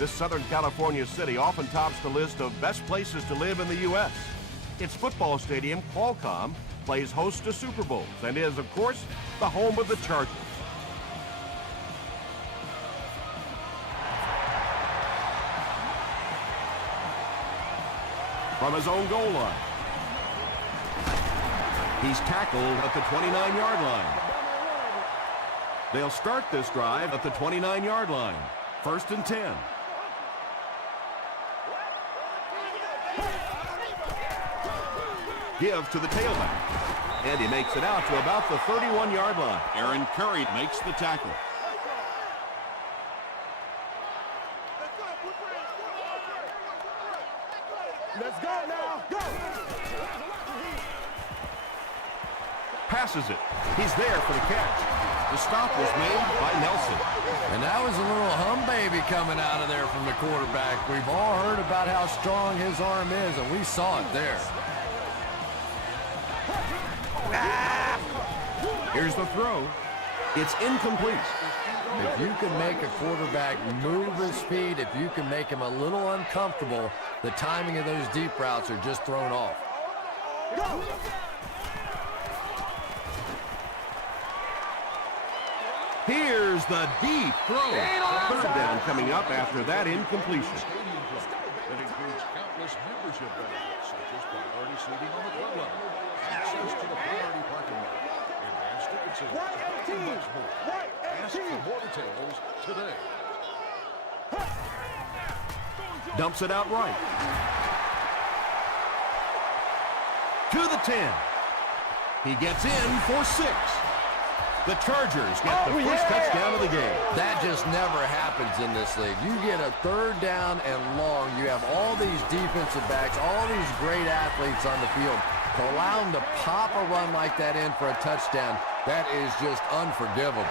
This Southern California city often tops the list of best places to live in the U.S. Its football stadium, Qualcomm, plays host to Super Bowls and is, of course, the home of the Chargers. From his own goal line, he's tackled at the 29-yard line. They'll start this drive at the 29-yard line. 1st and 10. Give to the tailback. And he makes it out to about the 31-yard line. Aaron Curry makes the tackle. Let's go now. Go. Passes it. He's there for the catch. The stop was made by Nelson. And that was a little hum baby coming out of there from the quarterback. We've all heard about how strong his arm is, and we saw it there. Here's the throw. It's incomplete. If you can make a quarterback move his feet, if you can make him a little uncomfortable, the timing of those deep routes are just thrown off. Go. Here's the deep throw. Third down coming up after that incompletion. That includes countless membership benefits, such as priority seating on the club level, access to the priority parking lot, advanced ticket sales, and much more. Ask for more details today. Dumps it out right. To the 10. He gets in for 6. The Chargers get the first touchdown of the game. That just never happens in this league. You get a 3rd down and long. You have all these defensive backs, all these great athletes on the field. To allow them to pop a run like that in for a touchdown, that is just unforgivable.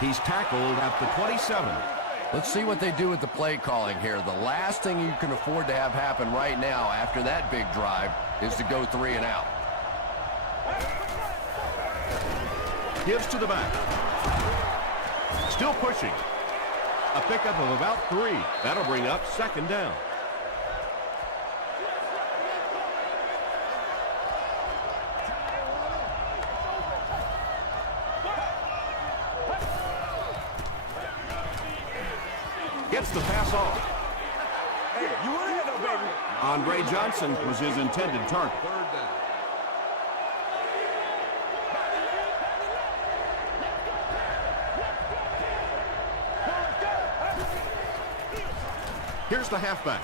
He's tackled at the 27. Let's see what they do with the play calling here. The last thing you can afford to have happen right now after that big drive is to go 3 and out. Gives to the back. Still pushing. A pickup of about 3. That'll bring up 2nd down. Gets the pass off. Hey, you ain't had no baby. Andre Johnson was his intended target. 3rd down. Here's the halfback.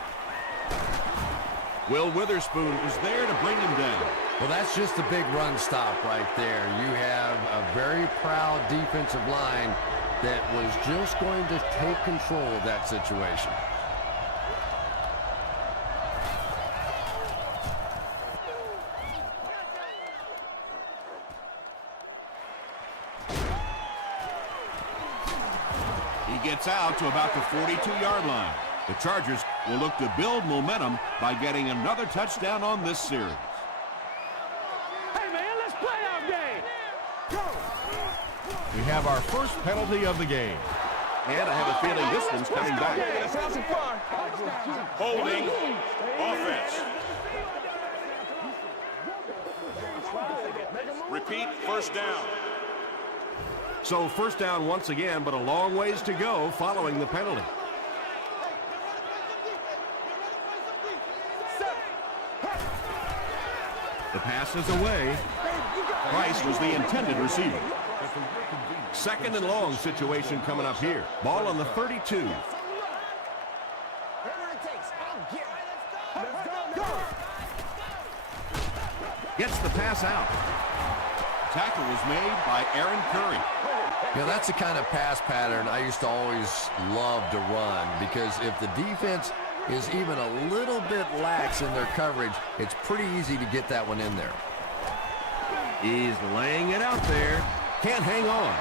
Will Witherspoon was there to bring him down. Well, that's just a big run stop right there. You have a very proud defensive line that was just going to take control of that situation. He gets out to about the 42-yard line. The Chargers will look to build momentum by getting another touchdown on this series. Hey, man, let's play our game. Go. We have our first penalty of the game. And I have a feeling this one's coming back. Let's have some fun. Holding. Offense. Repeat, 1st down. So 1st down once again, but a long ways to go following the penalty. The pass is away. Price was the intended receiver. 2nd and long situation coming up here. Ball on the 32. Gets the pass out. Tackle was made by Aaron Curry. You know, that's the kind of pass pattern I used to always love to run, because if the defense is even a little bit lax in their coverage, it's pretty easy to get that one in there. He's laying it out there. Can't hang on.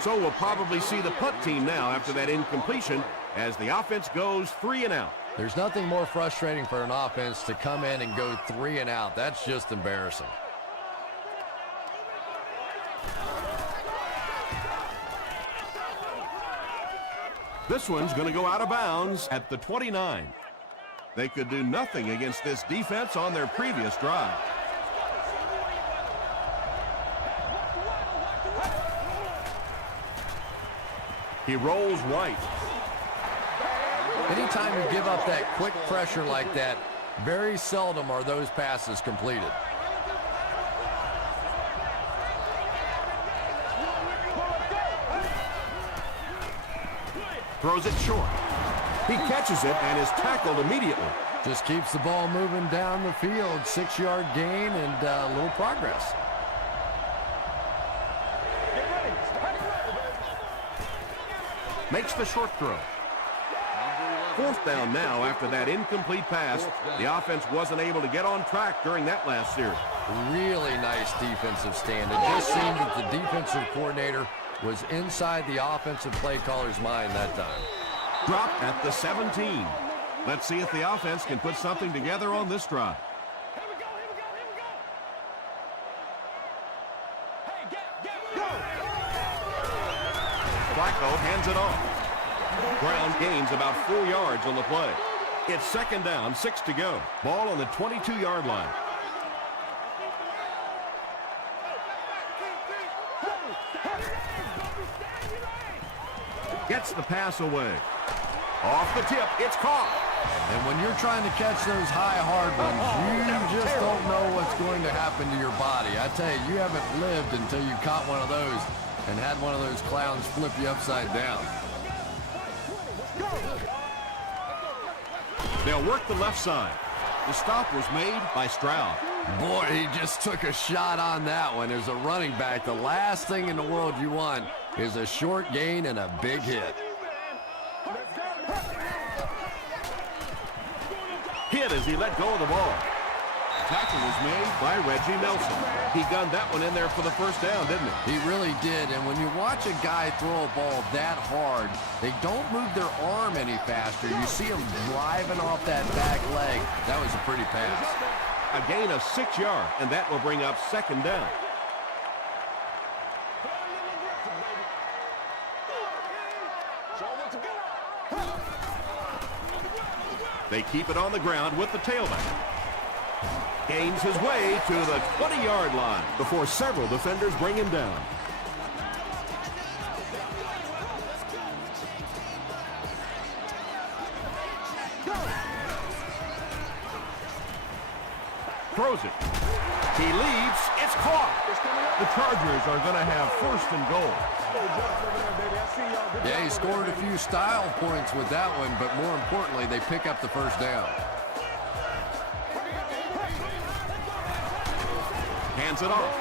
So we'll probably see the punt team now after that incompletion as the offense goes 3 and out. There's nothing more frustrating for an offense to come in and go 3 and out. That's just embarrassing. This one's going to go out of bounds at the 29. They could do nothing against this defense on their previous drive. He rolls right. Anytime you give up that quick pressure like that, very seldom are those passes completed. Throws it short. He catches it and is tackled immediately. Just keeps the ball moving down the field. 6-yard gain and a little progress. Makes the short throw. 4th down now after that incomplete pass. The offense wasn't able to get on track during that last series. Really nice defensive stand. It just seemed that the defensive coordinator was inside the offensive play caller's mind that time. Dropped at the 17. Let's see if the offense can put something together on this drive. Flacco hands it off. Brown gains about 4 yards on the play. It's 2nd down, 6 to go. Ball on the 22-yard line. Gets the pass away. Off the tip, it's caught. And when you're trying to catch those high, hard ones, you just don't know what's going to happen to your body. I tell you, you haven't lived until you caught one of those and had one of those clowns flip you upside down. They'll work the left side. The stop was made by Stroud. Boy, he just took a shot on that one. As a running back, the last thing in the world you want is a short gain and a big hit. Hit as he let go of the ball. Tackle was made by Reggie Nelson. He gunned that one in there for the 1st down, didn't he? He really did, and when you watch a guy throw a ball that hard, they don't move their arm any faster. You see him driving off that back leg. That was a pretty pass. A gain of 6 yards, and that will bring up 2nd down. They keep it on the ground with the tailback. Gains his way to the 20-yard line before several defenders bring him down. Throws it. He leaps. It's caught. The Chargers are going to have 1st and goal. Yeah, he scored a few style points with that one, but more importantly, they pick up the 1st down. Hands it off.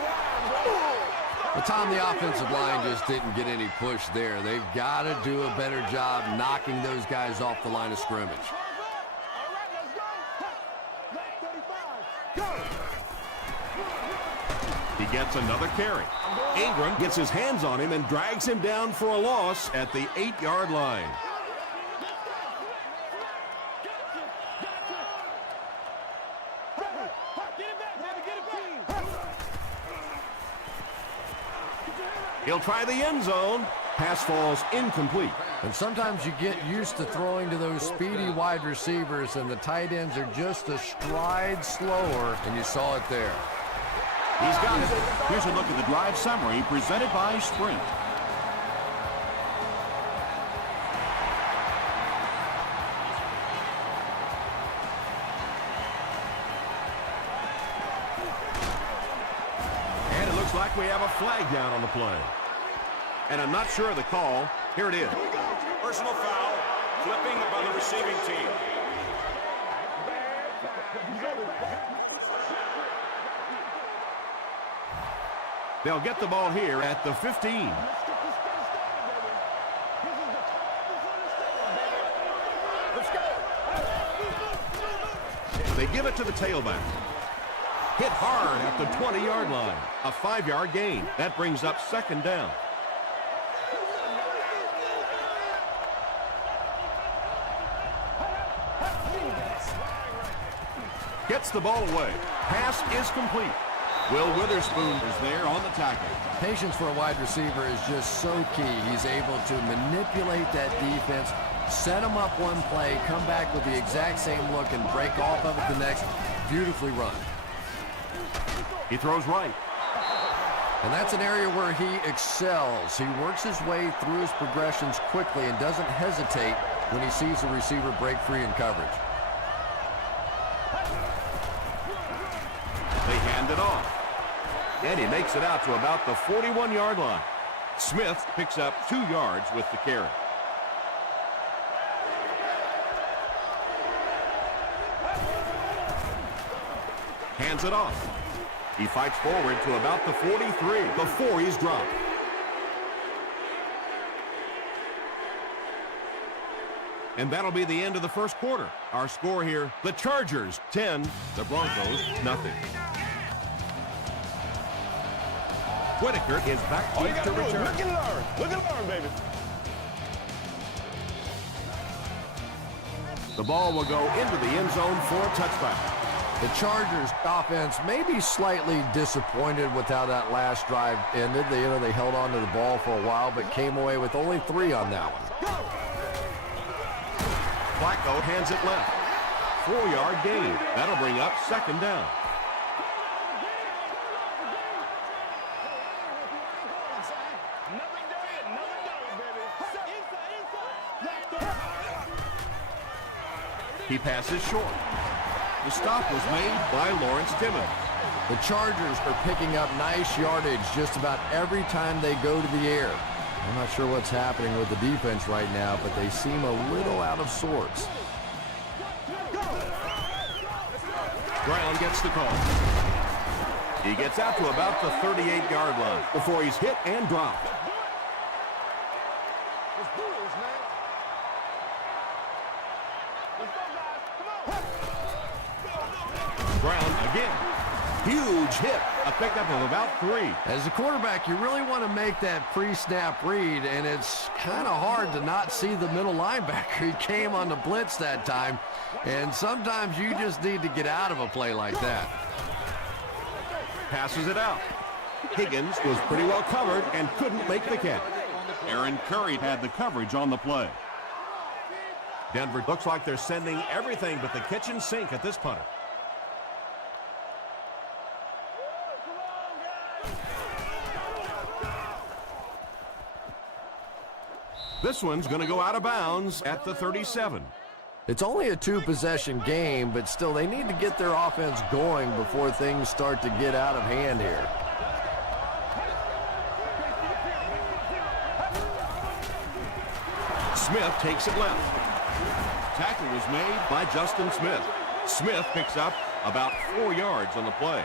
But Tom, the offensive line just didn't get any push there. They've got to do a better job knocking those guys off the line of scrimmage. He gets another carry. Ingram gets his hands on him and drags him down for a loss at the 8-yard line. He'll try the end zone. Pass falls incomplete. And sometimes you get used to throwing to those speedy wide receivers, and the tight ends are just a stride slower, and you saw it there. He's got it. Here's a look at the drive summary presented by Sprint. And it looks like we have a flag down on the play. And I'm not sure of the call. Here it is. Personal foul, flipping by the receiving team. They'll get the ball here at the 15. They give it to the tailback. Hit hard at the 20-yard line. A 5-yard gain. That brings up 2nd down. Gets the ball away. Pass is complete. Will Witherspoon is there on the tackle. Patience for a wide receiver is just so key. He's able to manipulate that defense, set them up one play, come back with the exact same look, and break off of it the next. Beautifully run. He throws right. And that's an area where he excels. He works his way through his progressions quickly and doesn't hesitate when he sees the receiver break free in coverage. They hand it off. And he makes it out to about the 41-yard line. Smith picks up 2 yards with the carry. Hands it off. He fights forward to about the 43 before he's dropped. And that'll be the end of the first quarter. Our score here, the Chargers 10, the Broncos nothing. Whitaker is back All you to gotta do is return. look and learn. Look and learn, baby. The ball will go into the end zone for a touchback. The Chargers offense may be slightly disappointed with how that last drive ended. They held on to the ball for a while, but came away with only 3 on that one. Flacco hands it left. 4-yard gain. That'll bring up second down. He passes short. The stop was made by Lawrence Timmons. The Chargers are picking up nice yardage just about every time they go to the air. I'm not sure what's happening with the defense right now, but they seem a little out of sorts. Brown gets the call. He gets out to about the 38-yard line before he's hit and dropped. Brown again. Huge hit. A pickup of about 3. As a quarterback, you really want to make that pre-snap read, and it's kind of hard to not see the middle linebacker. He came on the blitz that time, and sometimes you just need to get out of a play like that. Passes it out. Higgins was pretty well covered and couldn't make the catch. Aaron Curry had the coverage on the play. Denver looks like they're sending everything but the kitchen sink at this punter. This one's going to go out of bounds at the 37. It's only a 2-possession game, but still they need to get their offense going before things start to get out of hand here. Smith takes it left. Tackle was made by Justin Smith. Smith picks up about 4 yards on the play.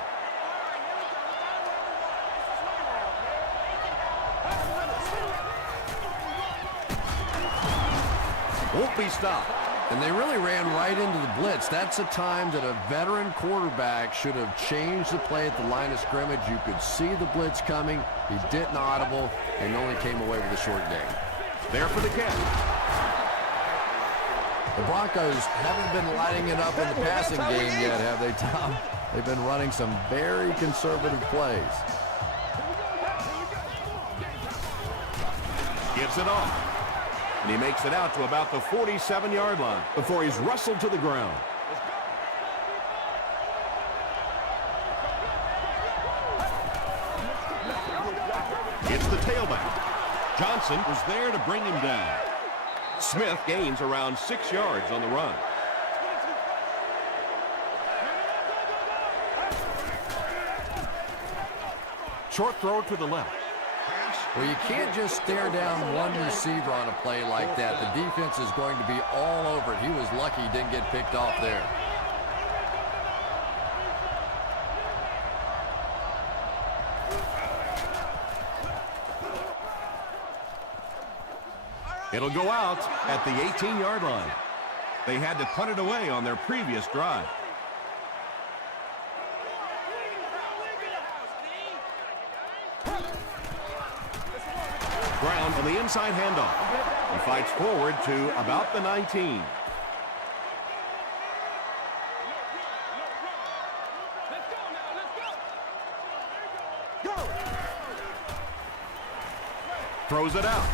Won't be stopped. And they really ran right into the blitz. That's a time that a veteran quarterback should have changed the play at the line of scrimmage. You could see the blitz coming. He didn't audible and only came away with a short gain. There for the catch. The Broncos haven't been lighting it up in the passing game yet, have they, Tom? They've been running some very conservative plays. Gives it off. And he makes it out to about the 47-yard line before he's wrestled to the ground. It's the tailback. Johnson was there to bring him down. Smith gains around 6 yards on the run. Short throw to the left. Well, you can't just stare down one receiver on a play like that. The defense is going to be all over it. He was lucky he didn't get picked off there. It'll go out at the 18-yard line. They had to punt it away on their previous drive. Brown on the inside handoff. He fights forward to about the 19. Throws it out.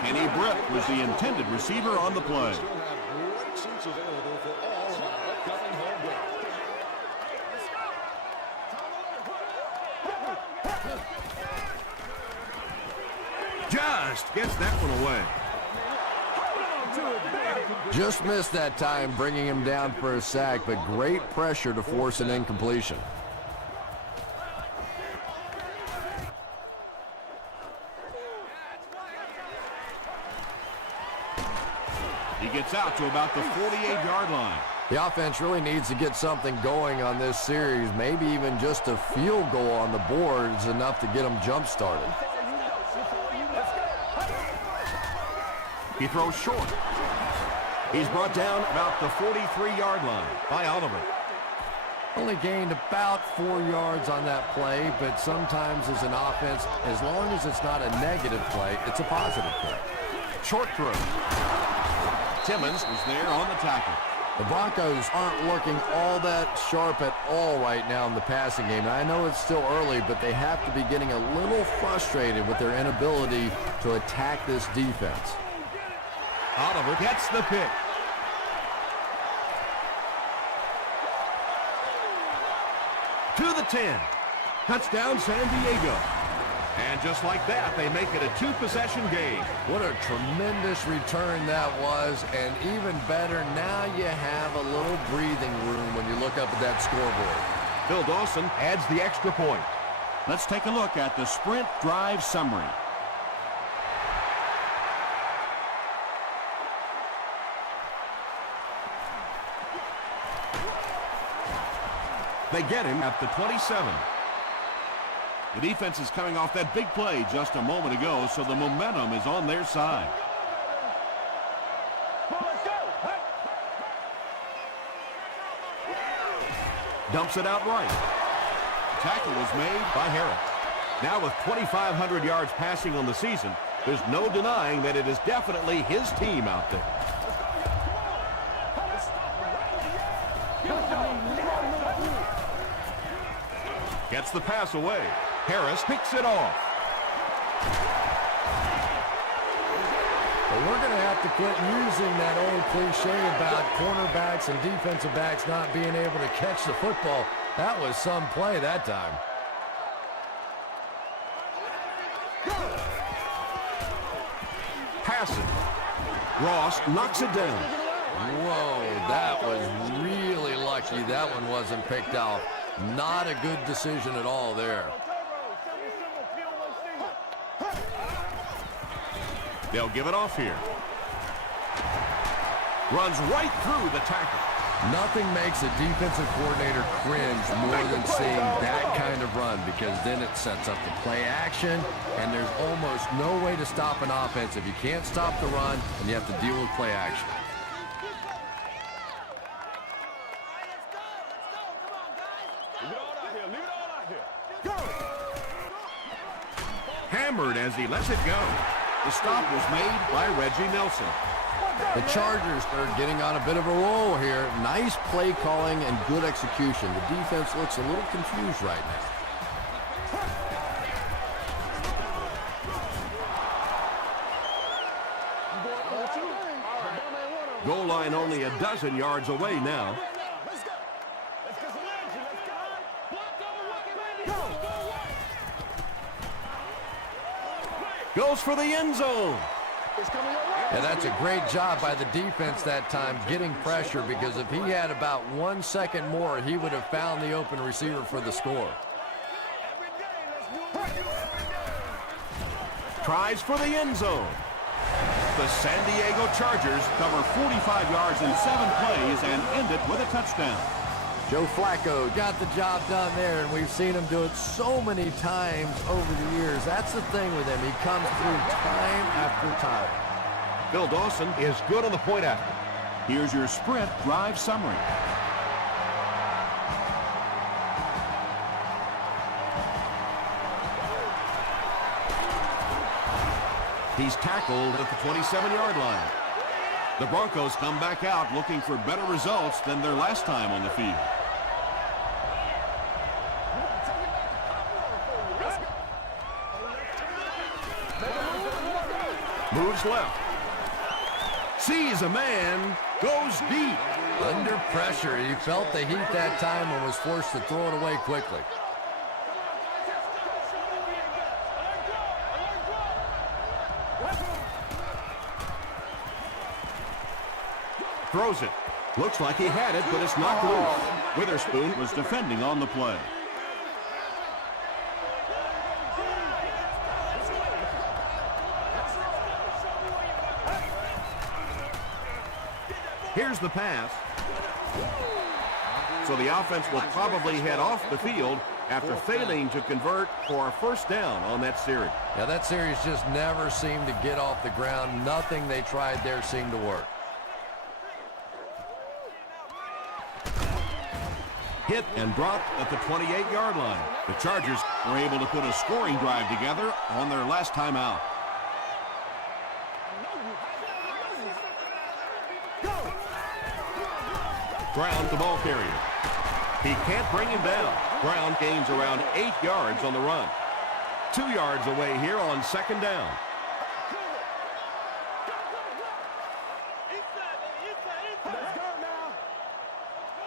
Kenny Britt was the intended receiver on the play. Still have great seats available for all of our upcoming home games. Just gets that one away. Just missed that time, bringing him down for a sack, but great pressure to force an incompletion. He gets out to about the 48-yard line. The offense really needs to get something going on this series. Maybe even just a field goal on the board is enough to get them jump-started. He throws short. He's brought down about the 43-yard line by Oliver. Only gained about 4 yards on that play, but sometimes as an offense, as long as it's not a negative play, it's a positive play. Short throw. Timmons was there on the tackle. The Broncos aren't looking all that sharp at all right now in the passing game. And I know it's still early, but they have to be getting a little frustrated with their inability to attack this defense. Oliver gets the pick. To the 10. Touchdown, San Diego. And just like that, they make it a two-possession game. What a tremendous return that was, and even better, now you have a little breathing room when you look up at that scoreboard. Bill Dawson adds the extra point. Let's take a look at the sprint drive summary. They get him at the 27. The defense is coming off that big play just a moment ago, so the momentum is on their side. Dumps it out right. Tackle was made by Harris. Now with 2,500 yards passing on the season, there's no denying that it is definitely his team out there. Gets the pass away. Harris picks it off. But we're going to have to quit using that old cliche about cornerbacks and defensive backs not being able to catch the football. That was some play that time. Passing. Ross knocks it down. Whoa, that was really lucky that one wasn't picked out. Not a good decision at all there. They'll give it off here. Runs right through the tackle. Nothing makes a defensive coordinator cringe more than seeing that kind of run, because then it sets up the play action, and there's almost no way to stop an offense if you can't stop the run and you have to deal with play action. Hammered as he lets it go. The stop was made by Reggie Nelson. The Chargers are getting on a bit of a roll here. Nice play calling and good execution. The defense looks a little confused right now. Goal line only a dozen yards away now. Goes for the end zone. And that's a great job by the defense that time, getting pressure, because if he had about 1 second more, he would have found the open receiver for the score. Tries for the end zone. The San Diego Chargers cover 45 yards in 7 plays and end it with a touchdown. Joe Flacco got the job done there, and we've seen him do it so many times over the years. That's the thing with him. He comes through time after time. Bill Dawson is good on the point after. Here's your sprint drive summary. He's tackled at the 27-yard line. The Broncos come back out looking for better results than their last time on the field. Moves left. Sees a man. Goes deep. Under pressure. He felt the heat that time and was forced to throw it away quickly. Throws it. Looks like he had it, but it's knocked loose. Witherspoon was defending on the play. Here's the pass. So the offense will probably head off the field after failing to convert for a first down on that series. Yeah, that series just never seemed to get off the ground. Nothing they tried there seemed to work. Hit and dropped at the 28-yard line. The Chargers were able to put a scoring drive together on their last time out. Brown, the ball carrier. He can't bring him down. Brown gains around 8 yards on the run. 2 yards away here on second down. Let's go now.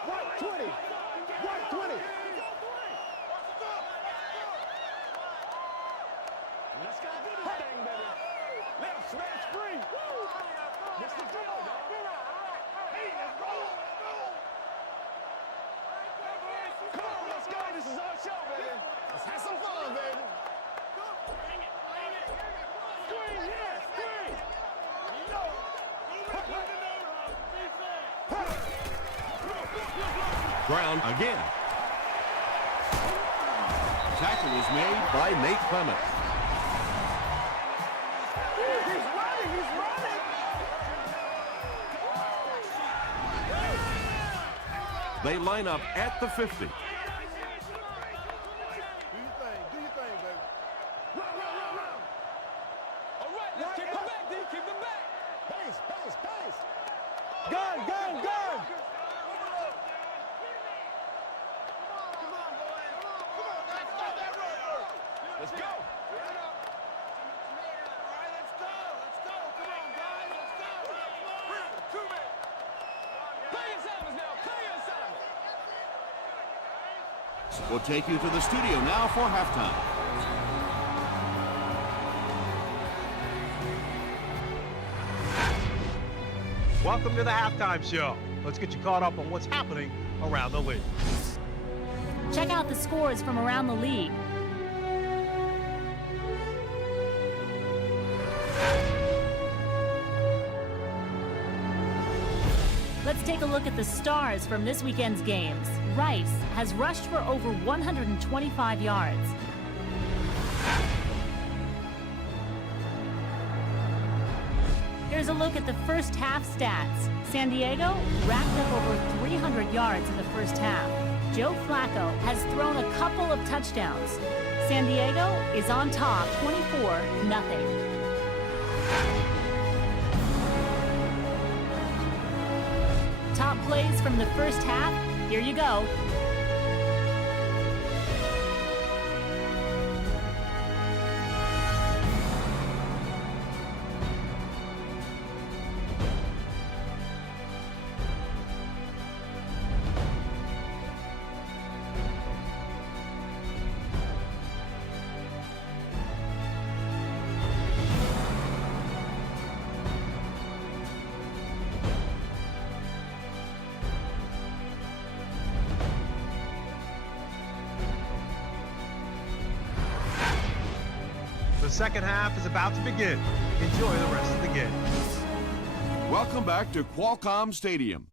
120. 120. Let's go. Bang, baby. Left smash free. Mr. Joe. Hey, let's go. Come on, let's go. This is our show, baby. Let's have some fun, baby. Screen, yeah, screen. Brown again. Tackle is made by Nate Clements. He's running, he's running. They line up at the 50. Do your thing, baby. Run. All right, let's keep them back, D. Keep them back. Pace. Gun. Let's go. We'll take you to the studio now for halftime. Welcome to the halftime show. Let's get you caught up on what's happening around the league. Check out the scores from around the league. Let's take a look at the stars from this weekend's games. Rice has rushed for over 125 yards. Here's a look at the first half stats. San Diego racked up over 300 yards in the first half. Joe Flacco has thrown a couple of touchdowns. San Diego is on top 24-0. Top plays from the first half. Here you go. The second half is about to begin. Enjoy the rest of the game. Welcome back to Qualcomm Stadium.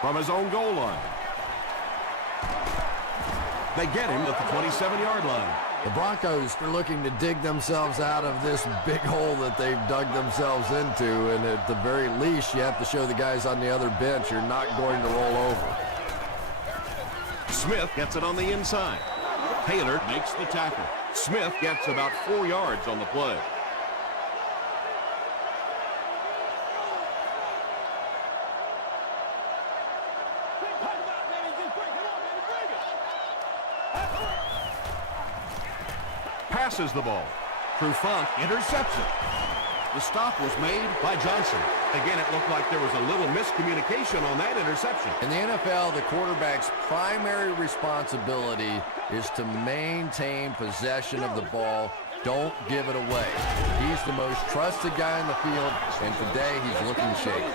From his own goal line. They get him at the 27-yard line. The Broncos are looking to dig themselves out of this big hole that they've dug themselves into, and at the very least, you have to show the guys on the other bench you're not going to roll over. Smith gets it on the inside. Taylor makes the tackle. Smith gets about 4 yards on the play. passes the ball. Trufant intercepts it. The stop was made by Johnson. Again, it looked like there was a little miscommunication on that interception. In the NFL, the quarterback's primary responsibility is to maintain possession of the ball. Don't give it away. He's the most trusted guy in the field, and today he's looking shaky.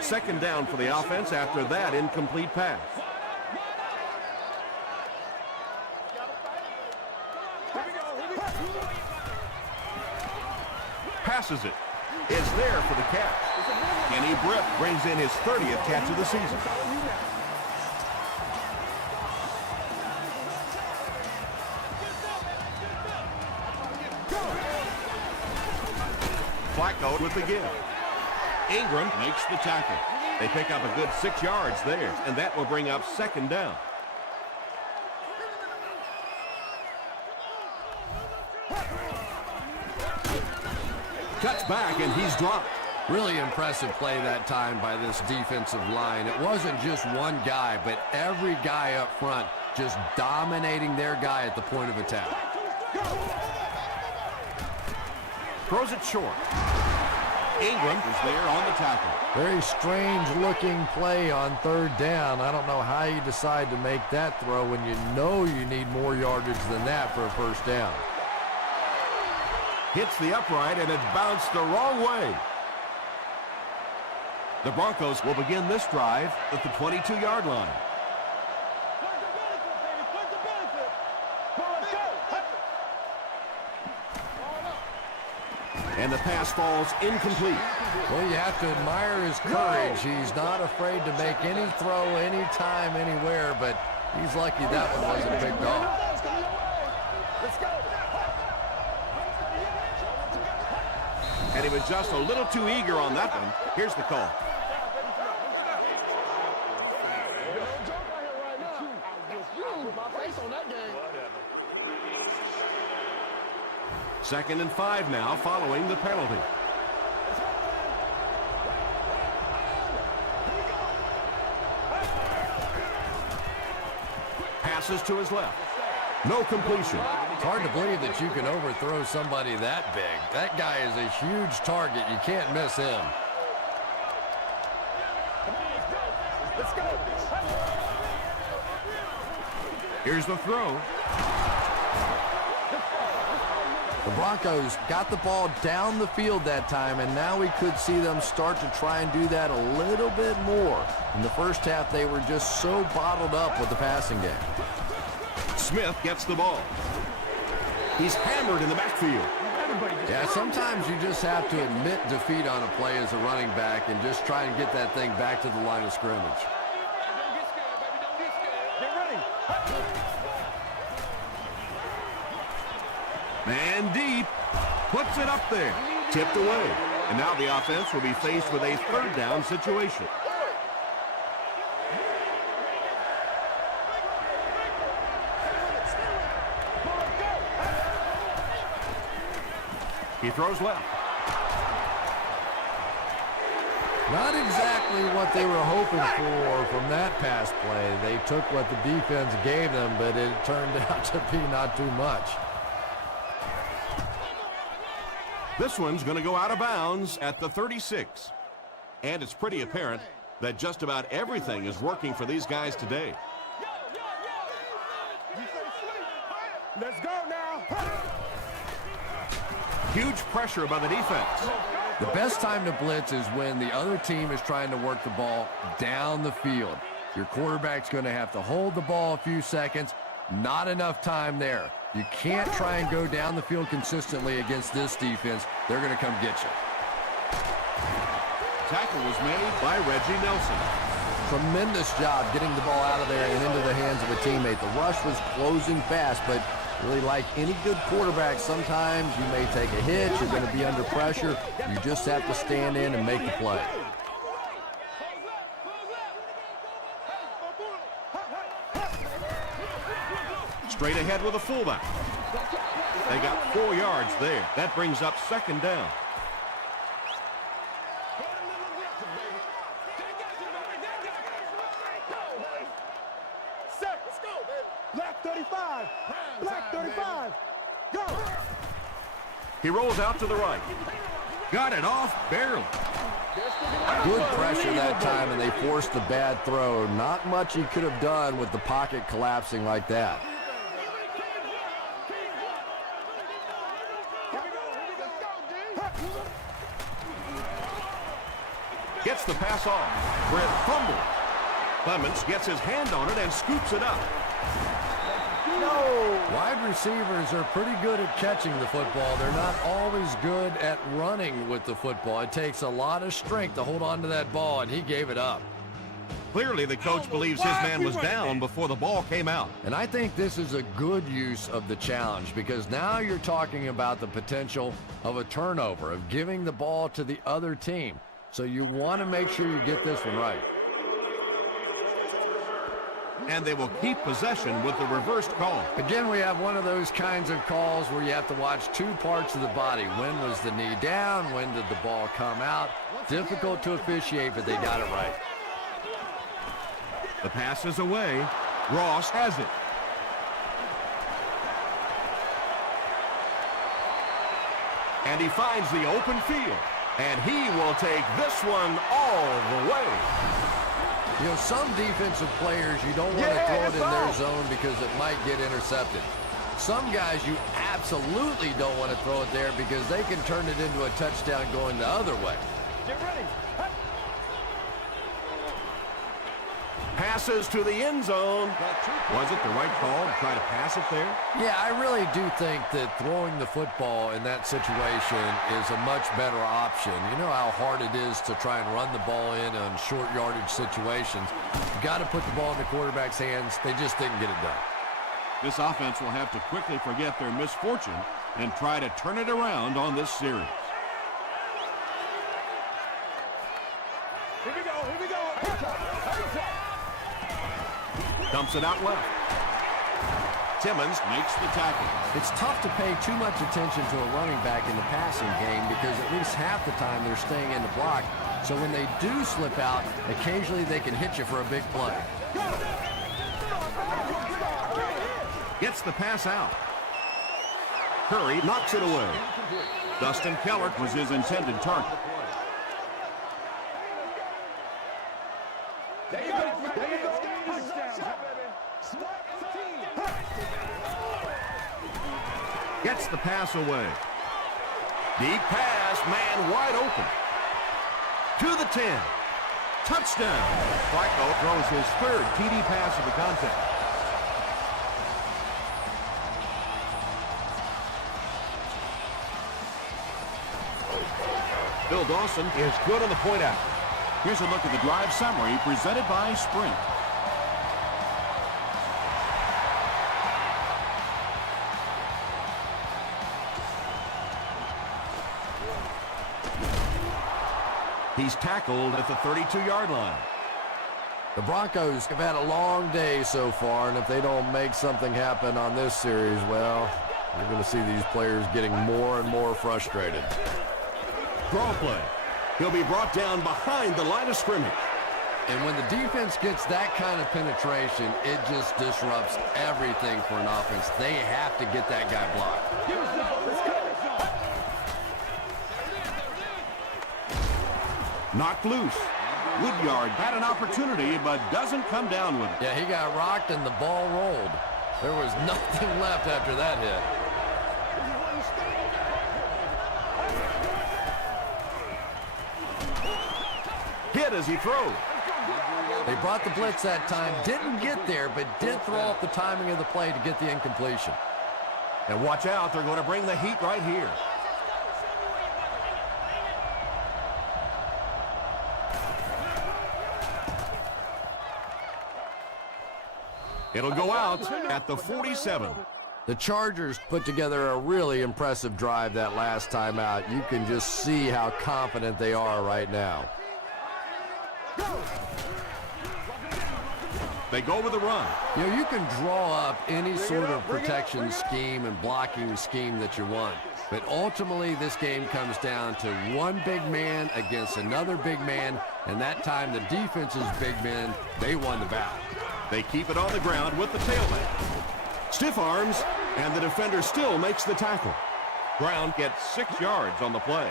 Second down for the offense after that incomplete pass. Passes it. Is there for the catch. Kenny Britt brings in his 30th catch of the season. Flacco with the give. Ingram makes the tackle. They pick up a good 6 yards there, and that will bring up second down. Cuts back, and he's dropped. Really impressive play that time by this defensive line. It wasn't just one guy, but every guy up front just dominating their guy at the point of attack. Throws it short. Ingram is there on the tackle. Very strange looking play on third down. I don't know how you decide to make that throw when you know you need more yardage than that for a first down. Hits the upright, and it bounced the wrong way. The Broncos will begin this drive at the 22-yard line. And the pass falls incomplete. Well, you have to admire his courage. He's not afraid to make any throw, anytime, anywhere, but he's lucky that one wasn't picked off. And he was just a little too eager on that one. Here's the call. Second and 5 now following the penalty. Passes to his left. No completion. It's hard to believe that you can overthrow somebody that big. That guy is a huge target. You can't miss him. Let's go. Here's the throw. The Broncos got the ball down the field that time, and now we could see them start to try and do that a little bit more. In the first half, they were just so bottled up with the passing game. Smith gets the ball. He's hammered in the backfield. Yeah, sometimes you just have to admit defeat on a play as a running back and just try and get that thing back to the line of scrimmage. Man deep. Puts it up there. Tipped away. And now the offense will be faced with a third down situation. He throws left. Not exactly what they were hoping for from that pass play. They took what the defense gave them, but it turned out to be not too much. This one's going to go out of bounds at the 36. And it's pretty apparent that just about everything is working for these guys today. Let's go now. Huge pressure by the defense. The best time to blitz is when the other team is trying to work the ball down the field. Your quarterback's going to have to hold the ball a few seconds. Not enough time there. You can't try and go down the field consistently against this defense. They're going to come get you. Tackle was made by Reggie Nelson. Tremendous job getting the ball out of there and into the hands of a teammate. The rush was closing fast, but really like any good quarterback, sometimes you may take a hit. You're going to be under pressure. You just have to stand in and make the play. Straight ahead with a fullback. They got 4 yards there. That brings up second down. Set. Let's go, baby. Black 35. Black 35. Go. He rolls out to the right. Got it off barely. Good pressure that time, and they forced the bad throw. Not much he could have done with the pocket collapsing like that. Gets the pass off. Brent fumbles. Clements gets his hand on it and scoops it up. Wide receivers are pretty good at catching the football. They're not always good at running with the football. It takes a lot of strength to hold on to that ball, and he gave it up. Clearly, the coach believes his man was down before the ball came out. And I think this is a good use of the challenge, because now you're talking about the potential of a turnover, of giving the ball to the other team. So you want to make sure you get this one right. And they will keep possession with the reversed call. Again, we have one of those kinds of calls where you have to watch two parts of the body. When was the knee down? When did the ball come out? Difficult to officiate, but they got it right. The pass is away. Ross has it. And he finds the open field. And he will take this one all the way. You know, some defensive players, you don't want to throw it in their zone because it might get intercepted. Some guys, you absolutely don't want to throw it there because they can turn it into a touchdown going the other way. Get ready. Passes to the end zone. Was it the right call to try to pass it there? Yeah, I really do think that throwing the football in that situation is a much better option. You know how hard it is to try and run the ball in on short yardage situations. You got to put the ball in the quarterback's hands. They just didn't get it done. This offense will have to quickly forget their misfortune and try to turn it around on this series. Here we go. Here we go. Dumps it out left. Timmons makes the tackle. It's tough to pay too much attention to a running back in the passing game because at least half the time they're staying in the block. So when they do slip out, occasionally they can hit you for a big play. Gets the pass out. Curry knocks it away. Dustin Kellert was his intended target. There you go. There you go. Gets the pass away. Deep pass, man wide open. To the 10. Touchdown. Flacco throws his third TD pass of the contest. Bill Dawson is good on the point out. Here's a look at the drive summary presented by Sprint. He's tackled at the 32-yard line. The Broncos have had a long day so far, and if they don't make something happen on this series, well, you're going to see these players getting more and more frustrated. Draw play. He'll be brought down behind the line of scrimmage. And when the defense gets that kind of penetration, it just disrupts everything for an offense. They have to get that guy blocked. Knocked loose. Woodyard had an opportunity, but doesn't come down with it. Yeah, he got rocked and the ball rolled. There was nothing left after that hit. Hit as he throws. They brought the blitz that time, didn't get there, but did throw off the timing of the play to get the incompletion. And watch out, they're going to bring the heat right here. It'll go out at the 47. The Chargers put together a really impressive drive that last time out. You can just see how confident they are right now. They go with the run. You know, you can draw up any sort of protection scheme and blocking scheme that you want. But ultimately, this game comes down to one big man against another big man. And that time, the defense's big men, they won the battle. They keep it on the ground with the tailback. Stiff arms, and the defender still makes the tackle. Brown gets 6 yards on the play.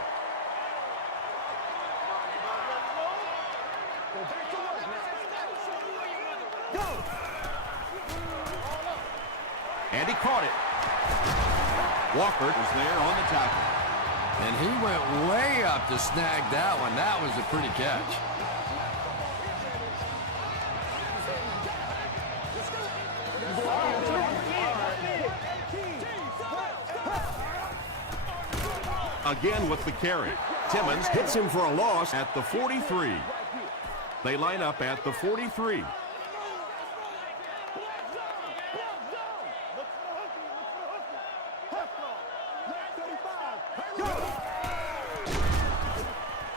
And he caught it. Walker was there on the tackle. And he went way up to snag that one. That was a pretty catch. Again with the carry. Timmons hits him for a loss at the 43. They line up at the 43.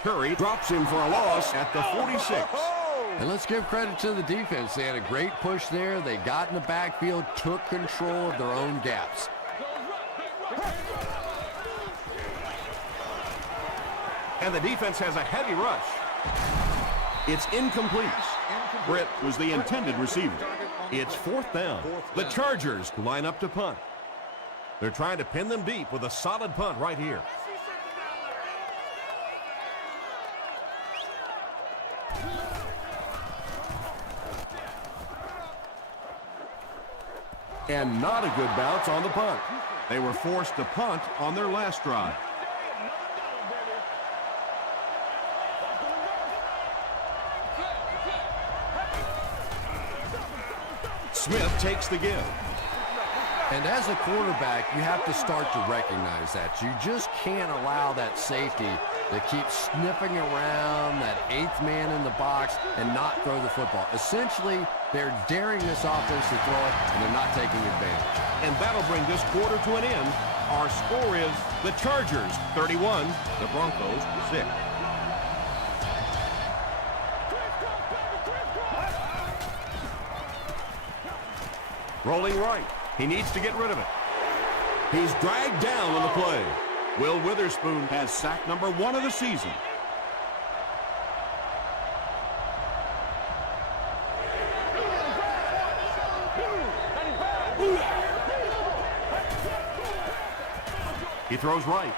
Curry drops him for a loss at the 46. And let's give credit to the defense. They had a great push there. They got in the backfield, took control of their own gaps. And the defense has a heavy rush. It's incomplete. Britt was the intended receiver. It's 4th down. The Chargers line up to punt. They're trying to pin them deep with a solid punt right here. And not a good bounce on the punt. They were forced to punt on their last drive. Smith takes the give. And as a quarterback, you have to start to recognize that. You just can't allow that safety to keep sniffing around that 8th man in the box and not throw the football. Essentially, they're daring this offense to throw it, and they're not taking advantage. And that'll bring this quarter to an end. Our score is the Chargers 31, the Broncos 6. Rolling right. He needs to get rid of it. He's dragged down on the play. Will Witherspoon has sack number 1 of the season. He throws right.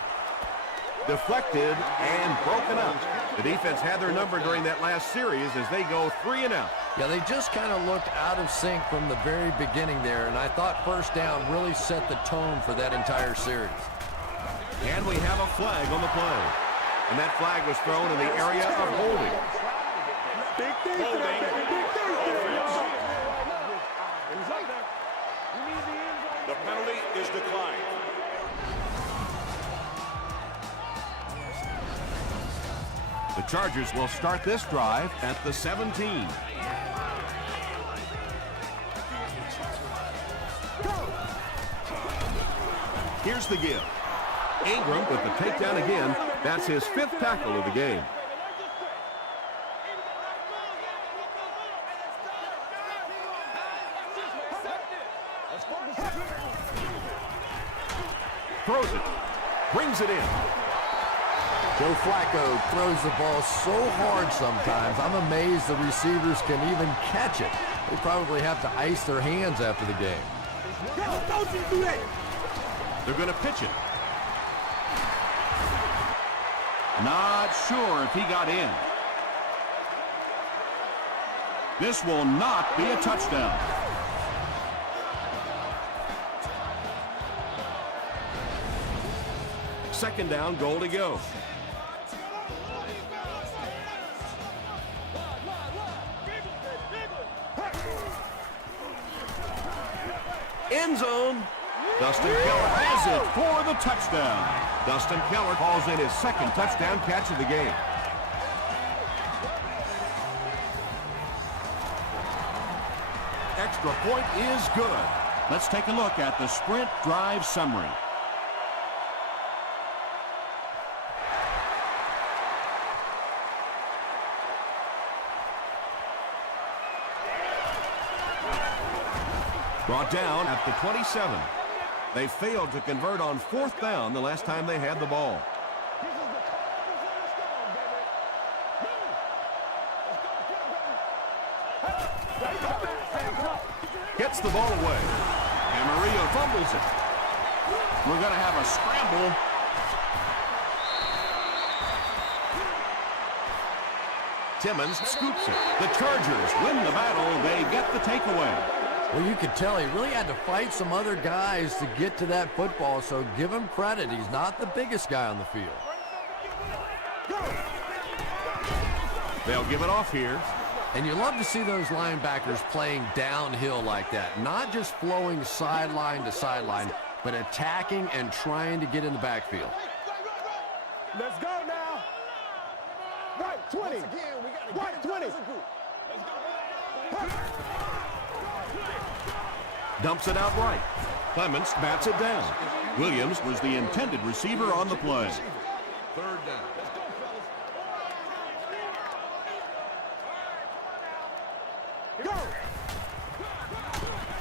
Deflected and broken up. The defense had their number during that last series as they go 3 and out. Yeah, they just kind of looked out of sync from the very beginning there, and I thought first down really set the tone for that entire series. And we have a flag on the play. And that flag was thrown in the area of holding. The penalty is declined. The Chargers will start this drive at the 17. Here's the give. Ingram with the takedown again. That's his 5th tackle of the game. Throws it. Brings it in. Joe Flacco throws the ball so hard sometimes. I'm amazed the receivers can even catch it. They probably have to ice their hands after the game. They're going to pitch it. Not sure if he got in. This will not be a touchdown. Second down, goal to go. End zone. Dustin Keller has it for the touchdown. Dustin Keller calls in his 2nd touchdown catch of the game. Extra point is good. Let's take a look at the sprint drive summary. Brought down at the 27. They failed to convert on 4th down the last time they had the ball. Gets the ball away. And Maria fumbles it. We're going to have a scramble. Timmons scoops it. The Chargers win the battle. They get the takeaway. Well, you could tell he really had to fight some other guys to get to that football, so give him credit. He's not the biggest guy on the field. They'll give it off here. And you love to see those linebackers playing downhill like that, not just flowing sideline to sideline, but attacking and trying to get in the backfield. Let's go now. Right 20. Right 20. Dumps it out right. Clements bats it down. Williams was the intended receiver on the play. Third down.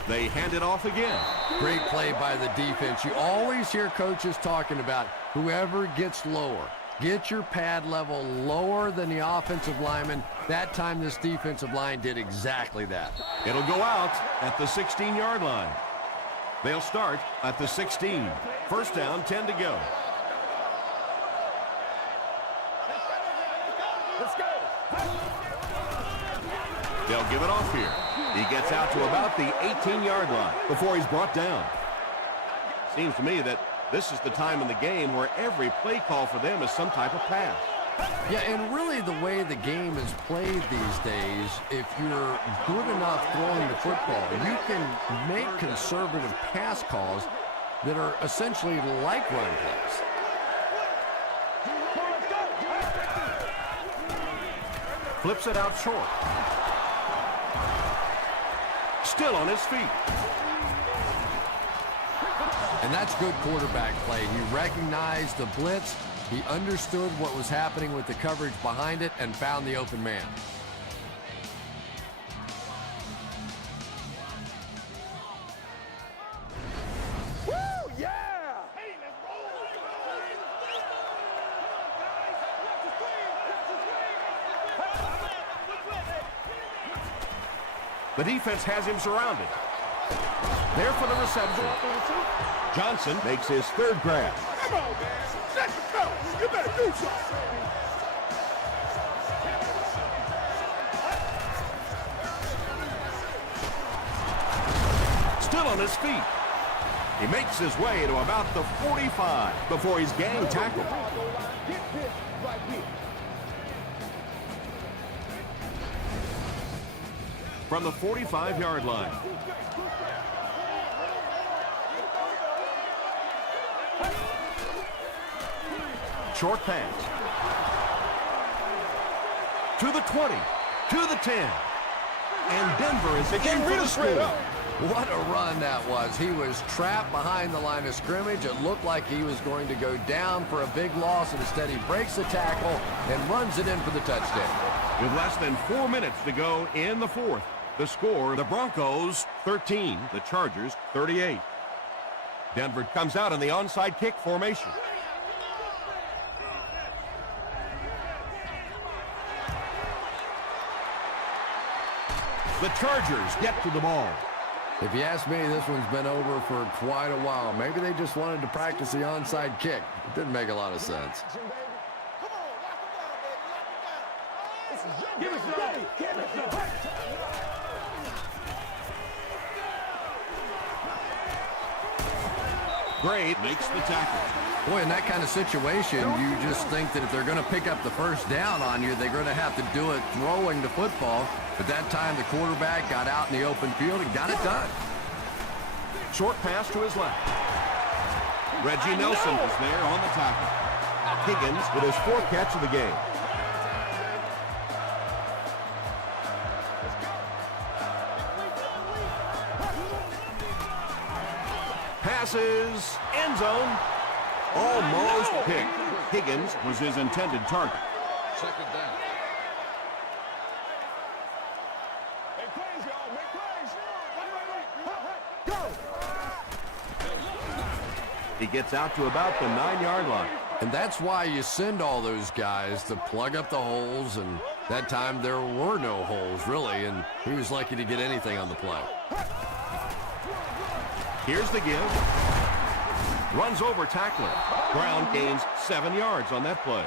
They hand it off again. Great play by the defense. You always hear coaches talking about whoever gets lower. Get your pad level lower than the offensive lineman. That time this defensive line did exactly that. It'll go out at the 16-yard line. They'll start at the 16. First down, 10 to go. Let's go. They'll give it off here. He gets out to about the 18-yard line before he's brought down. Seems to me that this is the time in the game where every play call for them is some type of pass. Yeah, and really the way the game is played these days, if you're good enough throwing the football, you can make conservative pass calls that are essentially like run plays. Flips it out short. Still on his feet. And that's good quarterback play. He recognized the blitz, he understood what was happening with the coverage behind it, and found the open man. Woo, yeah! Hey, let's roll! The defense has him surrounded. There for the reception. Johnson makes his third grab. Come on, man. Shut your mouth. You better do something. Still on his feet. He makes his way to about the 45 before he's gang tackled. Get this right here. From the 45-yard line. Short pass. To the 20. To the 10. And Denver is in for the score. What a run that was. He was trapped behind the line of scrimmage. It looked like he was going to go down for a big loss. Instead, he breaks the tackle and runs it in for the touchdown. With less than 4 minutes to go in the fourth, the score, the Broncos 13, the Chargers 38. Denver comes out in the onside kick formation. The Chargers get to the ball. If you ask me, this one's been over for quite a while. Maybe they just wanted to practice the onside kick. It didn't make a lot of sense. Give it some. Give it some. Gray makes the tackle. Boy, in that kind of situation, you just think that if they're going to pick up the first down on you, they're going to have to do it throwing the football. But that time, the quarterback got out in the open field and got it done. Short pass to his left. Reggie Nelson was there on the tackle. Higgins with his fourth catch of the game. Passes, end zone, almost picked. Higgins was his intended target. Second down. Make plays, y'all. Make plays. Go. He gets out to about the 9-yard line. And that's why you send all those guys to plug up the holes, and that time there were no holes, really, and he was lucky to get anything on the play. Here's the give. Runs over tackler. Brown gains 7 yards on that play.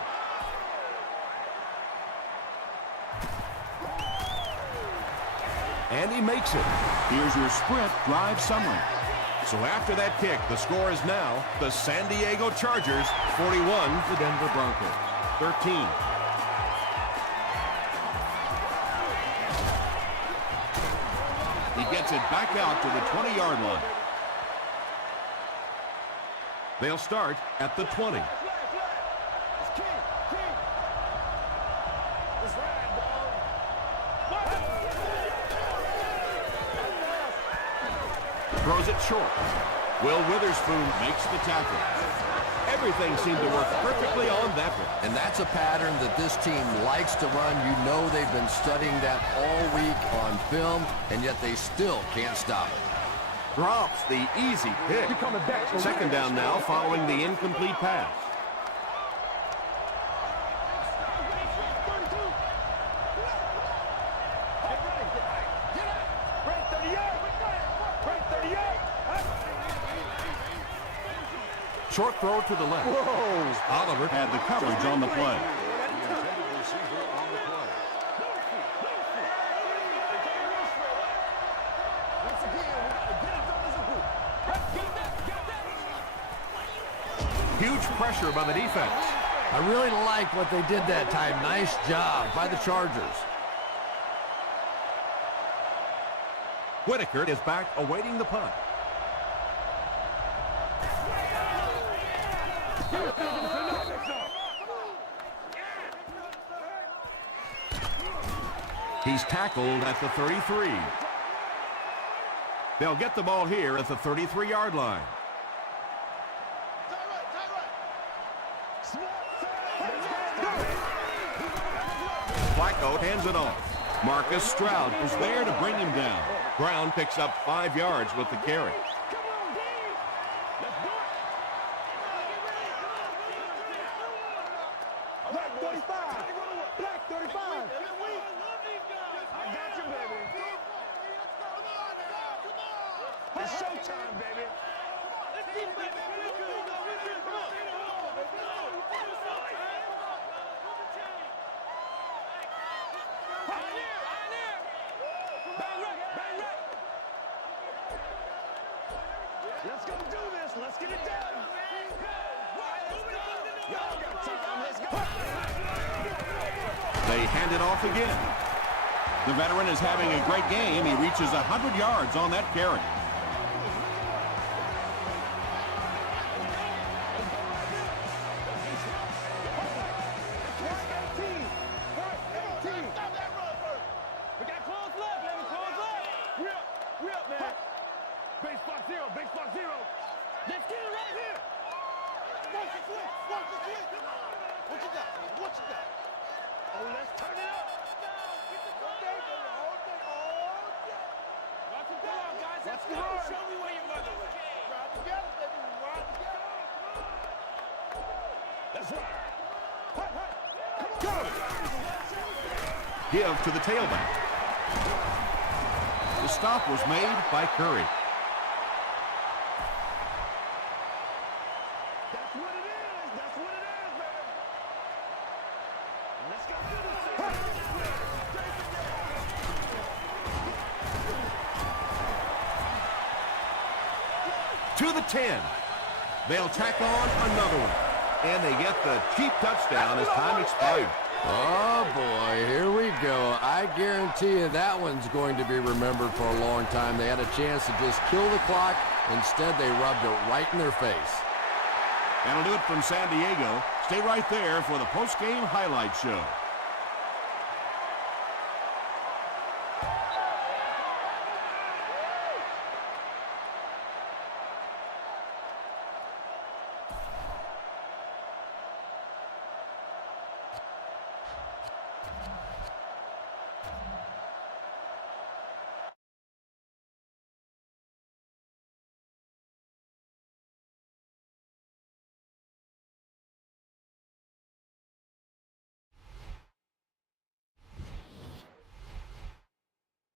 And he makes it. Here's your sprint drive summary. So after that kick, the score is now the San Diego Chargers 41, the Denver Broncos 13. He gets it back out to the 20-yard line. They'll start at the 20. Throws it short. Will Witherspoon makes the tackle. Everything seemed to work perfectly on that one. And that's a pattern that this team likes to run. You know they've been studying that all week on film, and yet they still can't stop it. Drops the easy pick. Second down now following the incomplete pass. Short throw to the left. Whoa. Oliver had the coverage on the play. Huge pressure by the defense. I really like what they did that time. Nice job by the Chargers. Whitaker is back awaiting the punt. He's tackled at the 33. They'll get the ball here at the 33-yard line. Flacco hands it off. Marcus Stroud is there to bring him down. Brown picks up 5 yards with the carry. Let's go do this. Let's get it done. Y'all got time. Let's go. They hand it off again. The veteran is having a great game. He reaches 100 yards on that carry. Give to the tailback. The stop was made by Curry. That's what it is. That's what it is, man. Let's go do this. To the 10. They'll tack on another one. And they get the cheap touchdown as time expired. Oh, boy, here we go. I guarantee you that one's going to be remembered for a long time. They had a chance to just kill the clock. Instead, they rubbed it right in their face. That'll do it from San Diego. Stay right there for the post-game highlight show.